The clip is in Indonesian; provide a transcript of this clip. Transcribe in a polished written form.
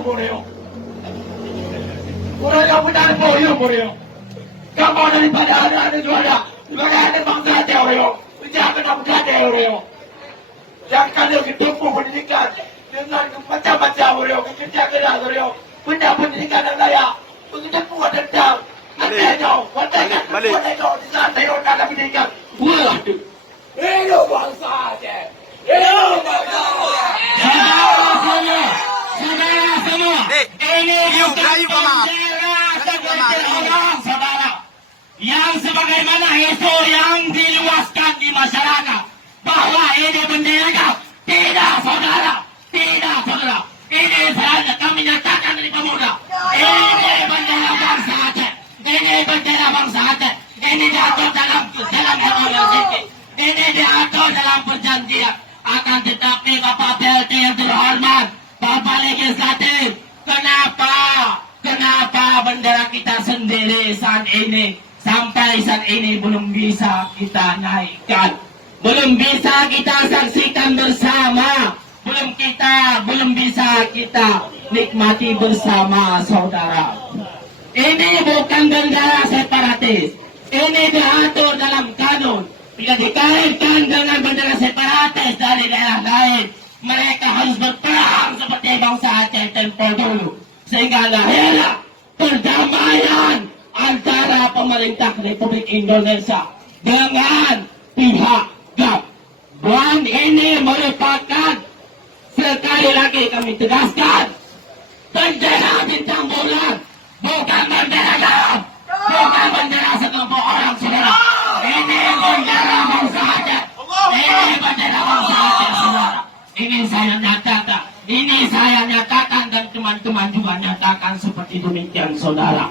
boleh. Orang yang benar boleh. Kamu daripada ada juara, daripada ada bangsa teoreo, jangan bangsa teoreo. Jangan kalian ditipu pendidikan dengan macam-macam oreo, kerja-kerja oreo, benda pendidikan yang layak, begitu buat dendam. Balik. Di sana tayo dalam pendidikan. Buat. Ini bangsa aja. Ini bangsa aja. Saudara semua. Ini bukan orang saudara. Yang sebagaimana itu yang diluaskan di masyarakat. Bahwa ini bendera tidak saudara. Tidak saudara. Ini saja kami nyatakan dari pemuda. Ini bendera bangsa Aceh. Ini bendera bangsa Aceh. Ini diatur dalam evaluasi. Ini diatur dalam perjanjian. Akan tetapi Bapak PLT yang terhormat, Bapak Legislatif, kenapa bendera kita sendiri saat ini sampai saat ini belum bisa kita naikkan, belum bisa kita saksikan bersama, belum bisa kita nikmati bersama saudara. Ini bukan bendera separatis. Ini diatur dalam kanun. Bila dikaitkan dengan bendera separatis dari daerah lain, mereka harus berperang seperti bangsa Aceh tempo dulu. Sehingga lahirlah perdamaian antara pemerintah Republik Indonesia dengan pihak GAP. Dan ini merupakan, sekali lagi kami tegaskan, bendera bintang bulan, bukan bendera GAP, bukan bendera sekelompok orang saudara. Ini bendera bangsa Aceh. Ini bendera bangsa Aceh saudara. Ini saya nyatakan dan teman-teman juga nyatakan seperti demikian saudara.